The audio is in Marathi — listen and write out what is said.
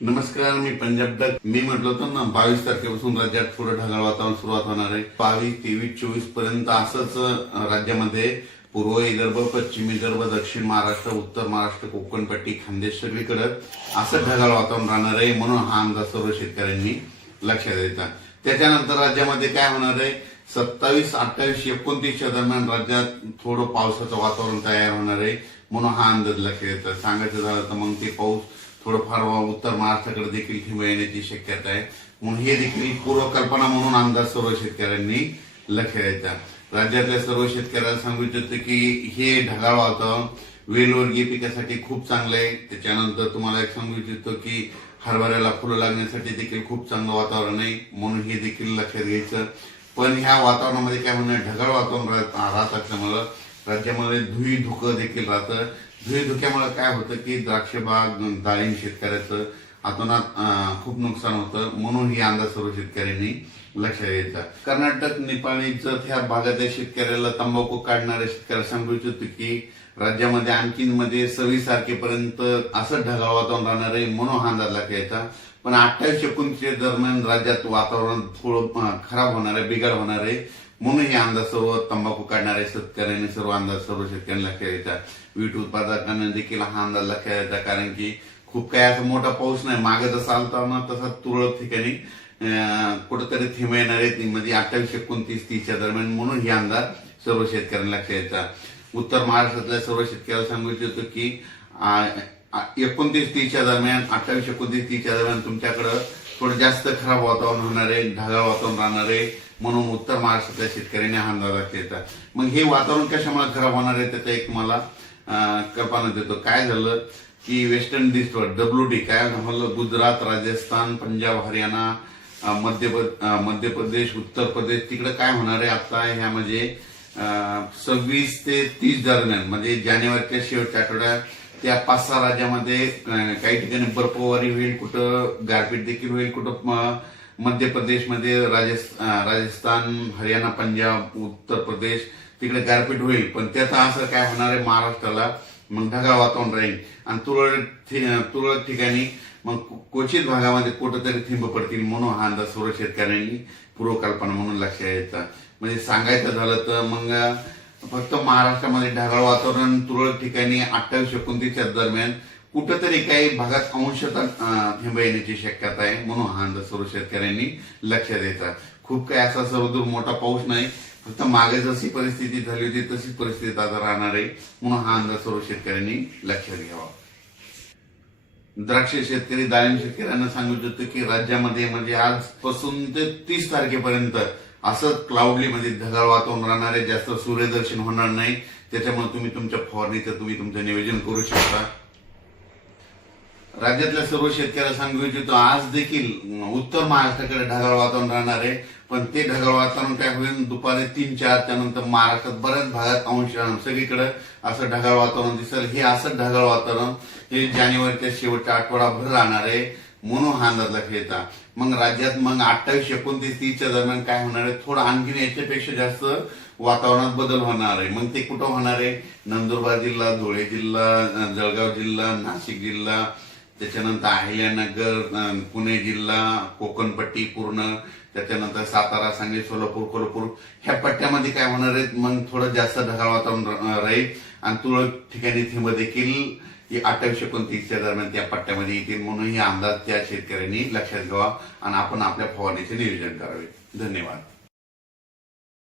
नमस्कार, मी पंजाब डक. मी म्हटलं होतं ना 22 तारखेपासून राज्यात थोडं ढगाळ वातावरण सुरुवात होणार आहे. 22, 23, 24 पर्यंत असंच राज्यामध्ये पूर्व विदर्भ, पश्चिम विदर्भ, दक्षिण महाराष्ट्र, उत्तर महाराष्ट्र, कोकण पट्टी, खानदेश सगळीकडे असं ढगाळ वातावरण राहणार आहे. म्हणून हा अंदाज सर्व शेतकऱ्यांनी लक्षात द्यायचा. त्याच्यानंतर राज्यामध्ये काय होणार आहे, 27, 28, 29च्या दरम्यान राज्यात थोडं पावसाचं वातावरण तयार होणार आहे. म्हणून हा अंदाज लक्षात द्यायचा. सांगायचं झालं तर मग ते पाऊस थोडंफार उत्तर महाराष्ट्राकडे देखील हिम येण्याची शक्यता आहे. म्हणून हे देखील पूर्वकल्पना म्हणून अंदाज सर्व शेतकऱ्यांनी लक्षात द्यायचा. राज्यातल्या सर्व शेतकऱ्यांना सांगू इच्छितो की हे ढगाळ वातावरण वेलवर्गीय पिकासाठी खूप चांगलं आहे. त्याच्यानंतर तुम्हाला एक सांगू इच्छितो की हरभऱ्याला फुलं लागण्यासाठी देखील खूप चांगलं वातावरण आहे. म्हणून हे देखील लक्षात घ्यायचं. पण ह्या वातावरणामध्ये काय म्हणणं, ढगाळ वातावरण राहत असल्यामुळं राज्यामध्ये धुई धुकं देखील राहतं. धुई धुक्यामुळे काय होतं की द्राक्ष बाग, डाळिंब शेतकऱ्याचं अतोनात खूप नुकसान होतं. म्हणून ही अंदाज सर्व शेतकऱ्यांनी लक्षात द्यायचा. कर्नाटक, नेपाळीचं त्या भागातल्या शेतकऱ्याला तंबाखू काढणाऱ्या शेतकऱ्याला सांगू इच्छितो की राज्यामध्ये आणखीन मध्ये 26 तारखेपर्यंत असं ढगाळ वातावरण राहणार आहे. म्हणून हा अंदाज लक्षात द्यायचा. पण 28, 29 दरम्यान राज्यात वातावरण थोडं खराब होणार आहे, बिघाड होणार आहे. म्हणून हे अंदाज सर्व तंबाखू काढणाऱ्या शेतकऱ्यांनी सर्व अंदाज सर्व शेतकऱ्यांनी लक्षात द्यायचा. वीट उत्पादकांना देखील हा अंदाज लक्षात द्यायचा. कारण की खूप काही असा मोठा पाऊस नाही, मागे जसा आलता ना तसा तुरळक ठिकाणी कुठेतरी थेंब येणार आहे. म्हणजे 28, 29, 30च्या दरम्यान. म्हणून हे अंदाज सर्व शेतकऱ्यांना लक्षात द्यायचा. उत्तर महाराष्ट्रातल्या सर्व शेतकऱ्याला सांगू इच्छितो की 29, 30च्या दरम्यान, 28, 29, 30च्या दरम्यान तुमच्याकडं थोडं जास्त खराब वातावरण होणार आहे, ढगाळ वातावरण राहणार आहे. म्हणून उत्तर महाराष्ट्रातल्या शेतकऱ्यांनी हा अंदाज लक्षात द्यायचा. मग हे वातावरण कशामुळे खराब होणार आहे त्याचा एक मला कल्पना देतो. काय झालं की वेस्टर्न डिस्ट्रिक्ट WD काय झालं, गुजरात, राजस्थान, पंजाब, हरियाणा, मध्य प्रदेश, उत्तर प्रदेश तिकडे काय होणार आहे आता ह्या म्हणजे 26 ते 30 दरम्यान, म्हणजे जानेवारीच्या शेवटच्या आठवड्यात त्या 5-6 राज्यामध्ये काही ठिकाणी बर्फवारी होईल, कुठं गारपीट देखील होईल, कुठं मध्य प्रदेशमध्ये, राजस्थान, हरियाणा, पंजाब, उत्तर प्रदेश तिकडे गारपीट होईल. पण त्याचा असं काय होणार आहे, महाराष्ट्राला मग ढगाळ वातावरण राहील आणि तुरळक ठिकाणी मग क्वचित भागामध्ये कुठंतरी थिंब पडतील. म्हणून हा अंदाज सर्व शेतकऱ्यांनी पूर्वकल्पना म्हणून लक्षात यायचा. म्हणजे सांगायचं झालं तर मग फक्त महाराष्ट्रामध्ये ढगाळ वातावरण तुरळक ठिकाणी 28, 29च्या दरम्यान कुठंतरी काही भागात अंशतः थेंब येण्याची शक्यता आहे. म्हणून हा अंदाज सर्व शेतकऱ्यांनी लक्षात द्यायचा. खूप काही असा सर्वदूर मोठा पाऊस नाही, फक्त मागे जशी परिस्थिती झाली होती तशी परिस्थिती आता राहणार आहे. म्हणून हा अंदाज सर्व शेतकऱ्यांनी लक्षात घ्यावा. द्राक्ष शेतकरी, डाळिंब शेतकऱ्यांना सांगू इच्छितो की राज्यामध्ये म्हणजे आजपासून ते 30 तारखेपर्यंत असं क्लाउडली म्हणजे ढगाळ वातावरण राहणार आहे. जास्त सूर्यदर्शन होणार नाही. त्याच्यामुळे तुम्ही तुमच्या फवारणीचं तुमचं नियोजन करू शकता. राज्यातल्या सर्व शेतकऱ्यांना सांगू इच्छितो आज देखील उत्तर महाराष्ट्राकडे ढगाळ वातावरण राहणार आहे. पण ते ढगाळ वातावरण काय होईल, दुपारी 3-4च्या नंतर महाराष्ट्रात बऱ्याच भागात सगळीकडे असं ढगाळ वातावरण दिसेल. हे असं ढगाळ वातावरण हे जानेवारीच्या शेवटच्या आठवडाभर राहणार आहे. म्हणून हा अंदाज लक्षात येता. मग राज्यात मग 28, 29, 30च्या दरम्यान काय होणार आहे, थोडं आणखीन याच्यापेक्षा जास्त वातावरणात बदल होणार आहे. मग ते कुठं होणार आहे, नंदुरबार जिल्हा, धुळे जिल्हा, जळगाव जिल्हा, नाशिक जिल्हा, त्याच्यानंतर अहिल्यानगर, पुणे जिल्हा, कोकणपट्टी पूर्ण, त्याच्यानंतर सातारा, सांगली, सोलापूर, कोल्हापूर ह्या पट्ट्यामध्ये काय होणार आहे, मग थोडं जास्त ढगाळ वातावरण राहील आणि तुरळक ठिकाणी थेंब देखील 28, 29च्या दरम्यान त्या पट्ट्यामध्ये येतील. म्हणून ही अंदाज त्या शेतकऱ्यांनी लक्षात घ्यावा आणि आपण आपल्या फवारणीचे नियोजन करावे. धन्यवाद.